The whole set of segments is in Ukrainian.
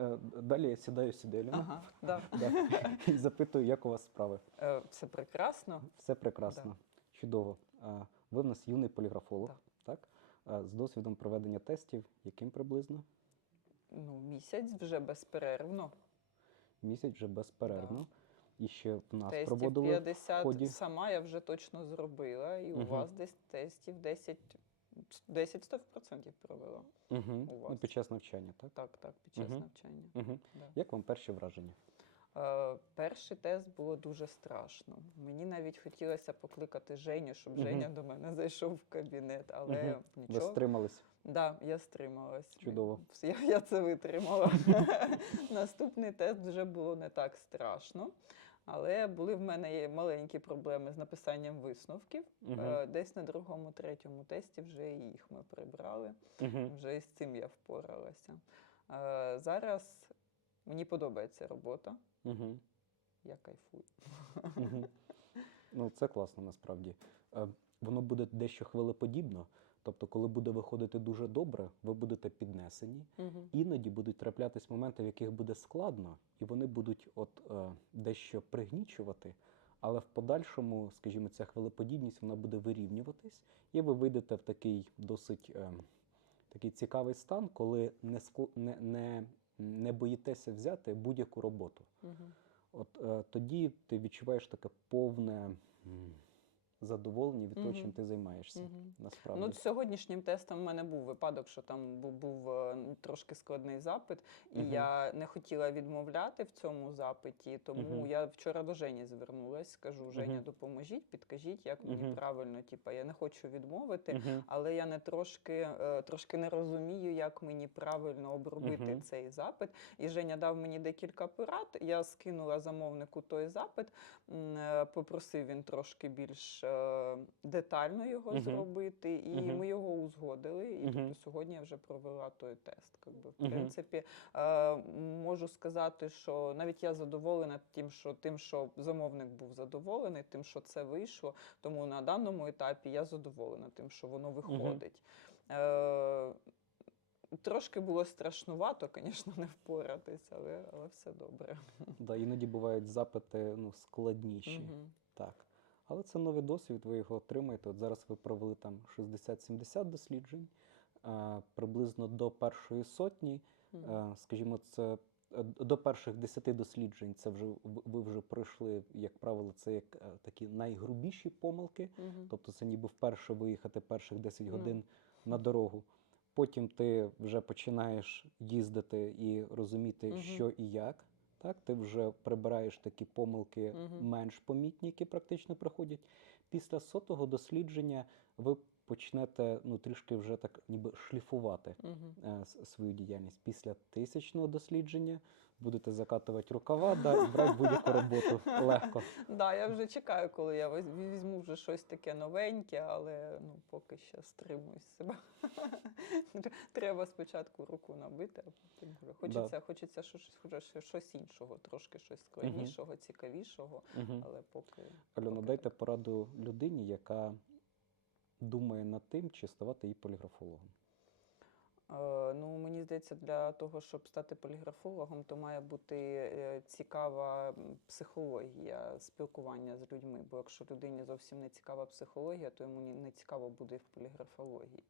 Е, Далі я сідаю сіделю Ага, да. да, і запитую, як у вас справи. Е, Все прекрасно. Все прекрасно, чудово. Е, Ви в нас юний поліграфолог, так? Е, З досвідом проведення тестів, яким приблизно? Ну, місяць вже безперервно. Місяць вже безперервно. І ще в нас Тестів проводили 50 ході. сама я вже точно зробила. І у вас десь тестів 10, 10-100% провела. Угу. у Ну, вас. під час навчання, так? Так, так, під час Мгм. навчання. Угу. Да. Як вам перші враження? Е, перший тест було дуже страшно. Мені навіть хотілося покликати Женю, щоб. Женя до мене зайшов в кабінет, але Мгм. Ви нічого. стримались. Да, я стрималась. Чудово. Я, я це витримала. Наступний тест вже було не так страшно. Але були в мене маленькі проблеми з написанням висновків. Е, Десь на другому, третьому тесті вже їх ми прибрали. Угу. Вже і з цим я впоралася. Е, Зараз мені подобається робота. Угу. Я кайфую. Угу. Ну, це класно насправді. Е, Воно буде дещо хвилеподібно. Тобто, коли буде виходити дуже добре, ви будете піднесені. Іноді будуть траплятись моменти, в яких буде складно, і вони будуть от е, дещо пригнічувати. Але в подальшому, скажімо, ця хвилеподібність вона буде вирівнюватись, і ви вийдете в такий досить е, такий цікавий стан, коли не, не, не, не боїтеся взяти будь-яку роботу. Мгм. От е, тоді ти відчуваєш таке повне м, задоволення від того, чим ти займаєшся. Насправді. Ну, сьогоднішнім тестом в мене був випадок, що там був, був е, трошки складний запит, і я не хотіла відмовляти в цьому запиті. Тому я вчора до Жені звернулась, кажу: Женя, допоможіть, підкажіть, як мені правильно. Типа, я не хочу відмовити. Але я не трошки, е, трошки не розумію, як мені правильно обробити цей запит. І Женя дав мені декілька порад. Я скинула замовнику той запит, е, попросив він трошки більш детально його Мгм. зробити, і Мгм. ми його узгодили. І Мгм. тобто сьогодні я вже провела той тест. Якби, в Мгм. принципі, е, можу сказати, що навіть я задоволена тим, що тим, що замовник був задоволений, тим, що це вийшло. Тому на даному етапі я задоволена тим, що воно виходить. Е, Трошки було страшнувато, звісно, не впоратись, але, але все добре. Да, іноді бувають запити ну, складніші. Мгм. Так. Але це новий досвід, ви його отримаєте. От зараз ви провели там 60-70 досліджень, е, приблизно до першої сотні. Е, скажімо, це е, до перших 10 досліджень це вже ви- вже пройшли, як правило, це як такі найгрубіші помилки. Тобто це ніби вперше виїхати перших 10 Ну. годин на дорогу. Потім ти вже починаєш їздити і розуміти, що і як. Так, ти вже прибираєш такі помилки угу. менш помітні, які практично проходять. Після сотого дослідження ви почнете ну, трішки вже так ніби шліфувати угу. е, свою діяльність. Після тисячного дослідження будете закатувати рукава да, і брати будь-яку роботу легко. Да, я вже чекаю, коли я візь- візьму вже щось таке новеньке, але ну, поки ще стримуюсь себе. Треба спочатку руку набити, а потім вже хочеться, хочеться щось, щось іншого, трошки щось складнішого, цікавішого, але поки. Альона, поки дайте так. пораду людині, яка думає над тим, чи ставати їй поліграфологом. Е, Ну, мені здається, для того, щоб стати поліграфологом, то має бути е, цікава психологія спілкування з людьми. Бо якщо людині зовсім не цікава психологія, то йому не цікаво буде в поліграфології.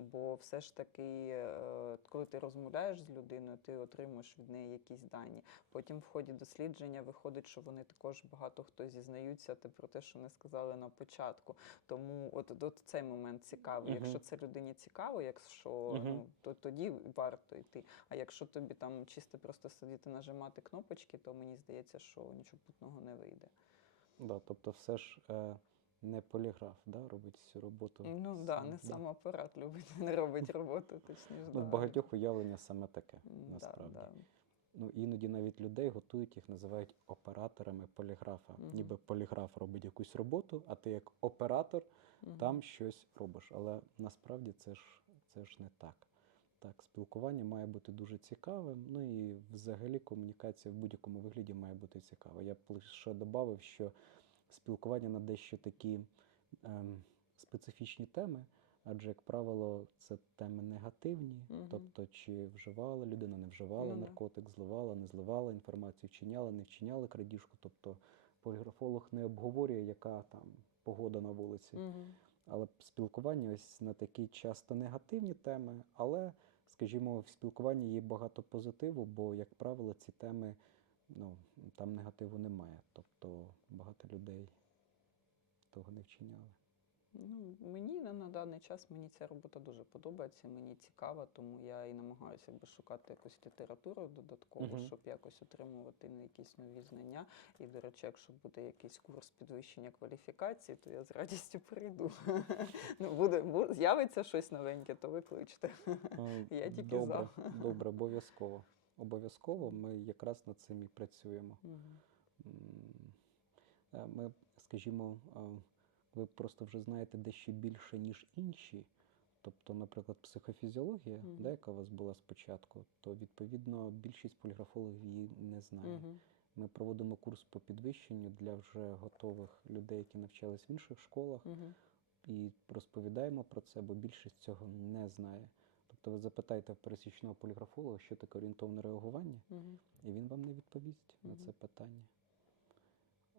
Бо все ж таки, е, коли ти розмовляєш з людиною, ти отримуєш від неї якісь дані. Потім в ході дослідження виходить, що вони також багато хто зізнаються про те, що не сказали на початку. Тому от, от цей момент цікавий. Мгм. Якщо це людині цікаво, якщо Мгм. ну, то тоді варто йти. А якщо тобі там чисто просто сидіти нажимати кнопочки, то мені здається, що нічого путного не вийде. Да, тобто, все ж е, не поліграф да, робить цю роботу. Ну сам, да, не сам апарат любить, не робить роботу, точніше. Ну, в багатьох уявлення саме таке, М, да, насправді. да. Ну, іноді навіть людей готують, їх називають операторами поліграфа. Мгм. Ніби поліграф робить якусь роботу, а ти як оператор Мгм. там щось робиш. Але насправді це ж, це ж не так. Так, спілкування має бути дуже цікавим. Ну і взагалі комунікація в будь-якому вигляді має бути цікава. Я б лише додав, що спілкування на дещо такі ем, специфічні теми Адже, як правило, це теми негативні, Мгм. тобто чи вживала людина, не вживала Ну наркотик, зливала, не зливала інформацію, вчиняла, не вчиняла крадіжку. Тобто поліграфолог не обговорює, яка там погода на вулиці. Мгм. Але спілкування ось на такі часто негативні теми, але, скажімо, в спілкуванні є багато позитиву, бо, як правило, ці теми, ну, там негативу немає. Тобто того не вчиняли. Ну, мені на, на даний час мені ця робота дуже подобається, мені цікава, тому я і намагаюся якби, шукати якусь літературу додатково, Мгм. щоб якось отримувати якісь нові знання. І, до речі, якщо буде якийсь курс підвищення кваліфікації, то я з радістю прийду. ну, буде, бу- з'явиться щось новеньке, то ви кличте. Е, Я тільки добре, за. добре, обов'язково. Обов'язково ми якраз над цим і працюємо. М, е, Ми, скажімо, е, ви просто вже знаєте дещо більше, ніж інші. Тобто, наприклад, психофізіологія, Мгм. да, яка у вас була спочатку, то відповідно більшість поліграфологів її не знає. Мгм. Ми проводимо курс по підвищенню для вже готових людей, які навчались в інших школах, Мгм. і розповідаємо про це, бо більшість цього не знає. Тобто ви запитаєте пересічного поліграфолога, що таке орієнтовне реагування, Мгм. і він вам не відповість на це питання.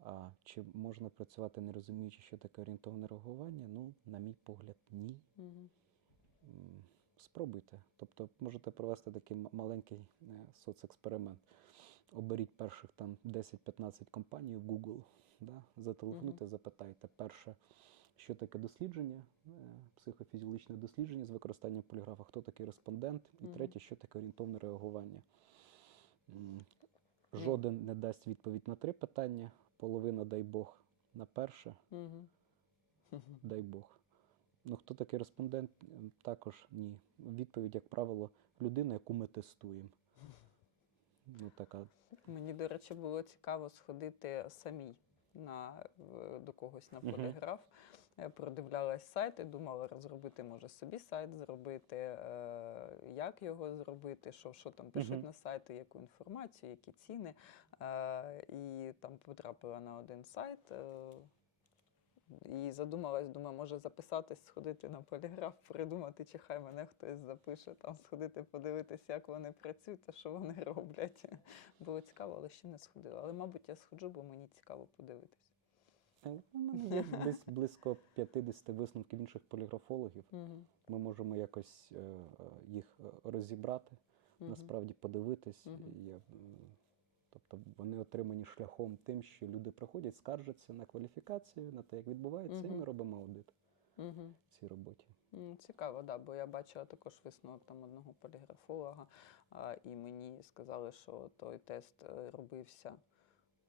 А чи можна працювати не розуміючи, що таке орієнтовне реагування? Ну, на мій погляд, ні. М, Спробуйте. Тобто можете провести такий маленький е, соцексперимент. Оберіть перших там 10-15 компаній в Google, да? зателефонуйте, запитайте. Перше, що таке дослідження, е, психофізіологічне дослідження з використанням поліграфа, хто такий респондент, і третє, що таке орієнтовне реагування. Жоден не дасть відповідь на три питання, половина, дай Бог, на перше. Мгм. дай Бог. Ну, хто такий респондент, Ем, також ні. Відповідь, як правило, людина, яку ми тестуємо. Ну, така. Мені, до речі, було цікаво сходити самій на, до когось на поліграф. Я продивлялась сайти, думала розробити, може, собі сайт зробити, е, як його зробити, що, що там пишуть Мгм. на сайти, яку інформацію, які ціни. Е, і там потрапила на один сайт. Е, і задумалась, думаю, може записатись, сходити на поліграф, придумати, чи хай мене хтось запише, там сходити, подивитися, як вони працюють та що вони роблять. Було цікаво, але ще не сходила. Але, мабуть, я сходжу, бо мені цікаво подивитися. У мене є десь близько 50 висновків інших поліграфологів. Ми можемо якось е, е, їх е, розібрати, насправді подивитись. Я, тобто вони отримані шляхом тим, що люди приходять, скаржаться на кваліфікацію, на те, як відбувається, і ми робимо аудит Мгм. цій роботі. Цікаво, да, бо я бачила також висновок там одного поліграфолога, і мені сказали, що той тест робився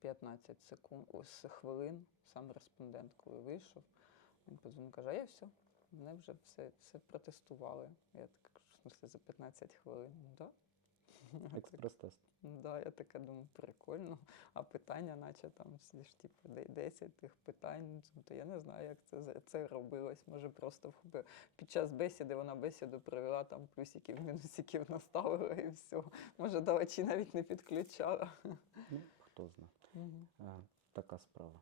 15 секунд, ось хвилин. Сам респондент, коли вийшов, він подзвонив, каже, а я все, мене вже все, все протестували. Я так, в смысле, за 15 хвилин. «Ну Да? Експрес-тест. Да, я таке думаю, прикольно. А питання, наче там ж типу, 10 тих питань. То я не знаю, як це, це робилось. Може, просто в- під час бесіди вона бесіду провела, там плюсиків, мінусиків наставила і все. Може, давачі навіть не підключала. Ну, хто знає. Е, Така справа.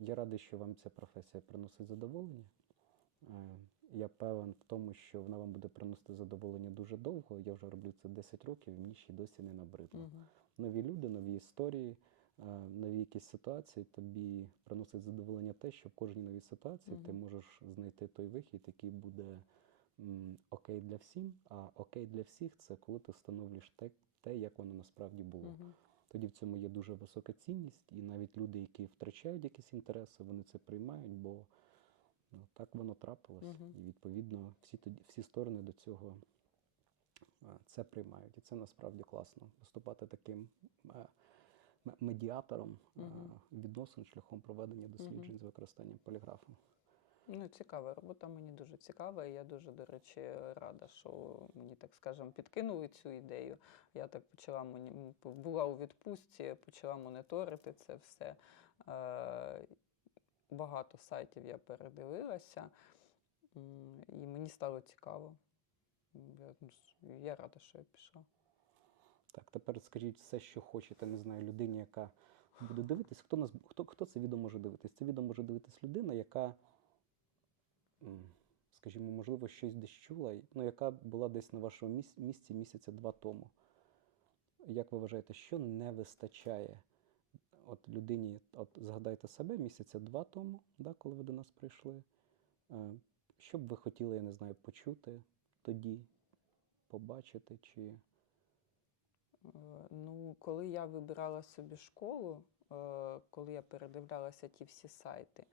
Я радий, що вам ця професія приносить задоволення. Е, Я певен в тому, що вона вам буде приносити задоволення дуже довго. Я вже роблю це 10 років, і мені ще досі не набридло. Мгм. Нові люди, нові історії, е, нові якісь ситуації. Тобі приносить задоволення те, що в кожній новій ситуації ти можеш знайти той вихід, який буде м, окей для всім. А окей для всіх це коли ти встановлюєш те, те як воно насправді було. Мгм. Тоді в цьому є дуже висока цінність, і навіть люди, які втрачають якісь інтереси, вони це приймають, бо ну, так воно трапилось. Мгм. І відповідно всі тоді всі сторони до цього це приймають. І це насправді класно виступати таким е, медіатором Мгм. відносин шляхом проведення досліджень Мгм. з використанням поліграфу. Ну, цікава робота, мені дуже цікава, і я дуже, до речі, рада, що мені, так скажемо, підкинули цю ідею. Я так почала була у відпустці, почала моніторити це все. Е, Багато сайтів я передивилася, і мені стало цікаво. Я, ну, я рада, що я пішла. Так, тепер скажіть все, що хочете, не знаю, людині, яка буде дивитись. Хто нас хто, хто це відео може дивитись? Це відео може дивитись людина, яка, скажімо, можливо, щось десь чула, ну, яка була десь на вашому місці місяця два тому. Як ви вважаєте, що не вистачає от людині, от згадайте себе місяця два тому, да, коли ви до нас прийшли. Е, Що б ви хотіли, я не знаю, почути тоді, побачити чи. Е, Ну, коли я вибирала собі школу, е, коли я передивлялася ті всі сайти,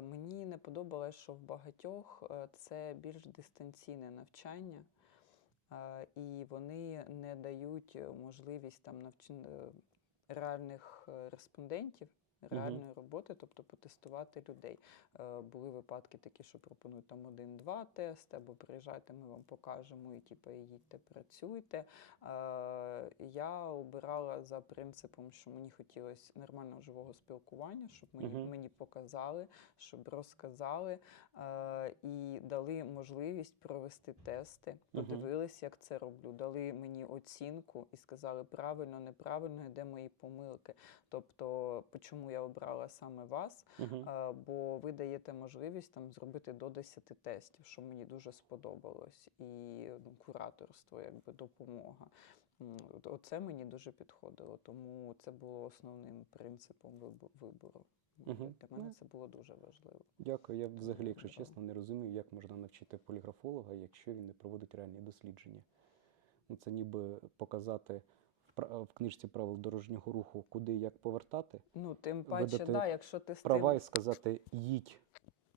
мені не подобалось, що в багатьох е, це більш дистанційне навчання, е, і вони не дають е, можливість там навч... е, реальних е, респондентів. Реальної роботи, тобто потестувати людей. Е, були випадки такі, що пропонують там один-два тести, або приїжджайте, ми вам покажемо, і типу, їдьте, працюйте. Е, я обирала за принципом, що мені хотілося нормального живого спілкування, щоб мені, Мгм. мені показали, щоб розказали е, і дали можливість провести тести, подивились, як це роблю, дали мені оцінку і сказали правильно, неправильно, де мої помилки. Тобто, я обрала саме вас? Угу. Бо ви даєте можливість там зробити до 10 тестів, що мені дуже сподобалось, і ну, кураторство, якби допомога. Оце мені дуже підходило, тому це було основним принципом вибору. Мгм. Для мене Ну, це було дуже важливо. Дякую. Я взагалі, якщо чесно, не розумію, як можна навчити поліграфолога, якщо він не проводить реальні дослідження. Ну, це ніби показати в, книжці правил дорожнього руху, куди як повертати, Ну, тим паче, да, якщо ти з права цим, і сказати їдь.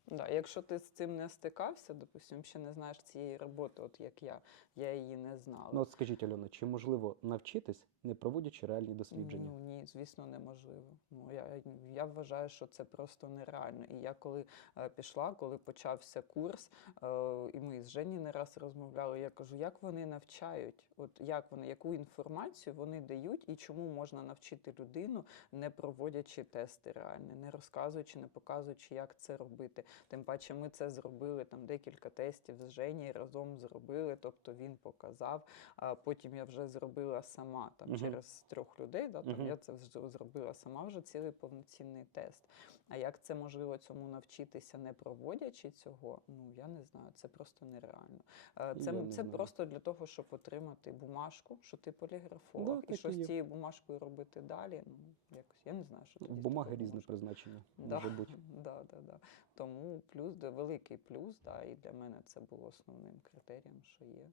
Да, якщо ти з цим не стикався, допустим, ще не знаєш цієї роботи, от як я, я її не знала. Ну, от скажіть, Альона, чи можливо навчитись, не проводячи реальні дослідження? Ну ні, звісно, неможливо. Ну я, я вважаю, що це просто нереально. І я коли е, пішла, коли почався курс, е, і ми з Жені не раз розмовляли, я кажу, як вони навчають, от як вони, яку інформацію вони дають, і чому можна навчити людину, не проводячи тести реальні, не розказуючи, не показуючи, як це робити. Тим паче, ми це зробили там декілька тестів з Жені разом зробили. Тобто він показав. А потім я вже зробила сама там Мгм. через трьох людей. Да, там Мгм. я це вже зробила сама вже цілий повноцінний тест. А як це можливо цьому навчитися, не проводячи цього? Ну я не знаю. Це просто нереально. Е, Це, я м- не просто для того, щоб отримати бумажку, що ти поліграфолог, Да, і що з цією бумажкою робити далі. Ну якось я не знаю, що тоді Бумаги різне призначення Да, може бути. да, да, да. Тому плюс, великий плюс, да, і для мене це було основним критерієм, що є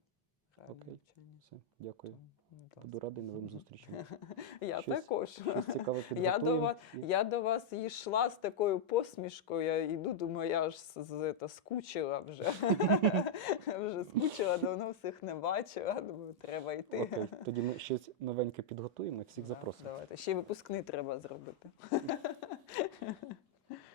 Окей. навчання. Все, дякую. Тому, ну, Буду радий новим зустрічам. Я Щось- також. Щось цікаве Я до, вас, я до вас йшла з такою посмішкою, я йду, думаю, я аж з, та, скучила вже. вже скучила, давно всіх не бачила, думаю, треба йти. Окей, тоді ми щось новеньке підготуємо всіх запросимо. Давайте. Ще й випускний треба зробити.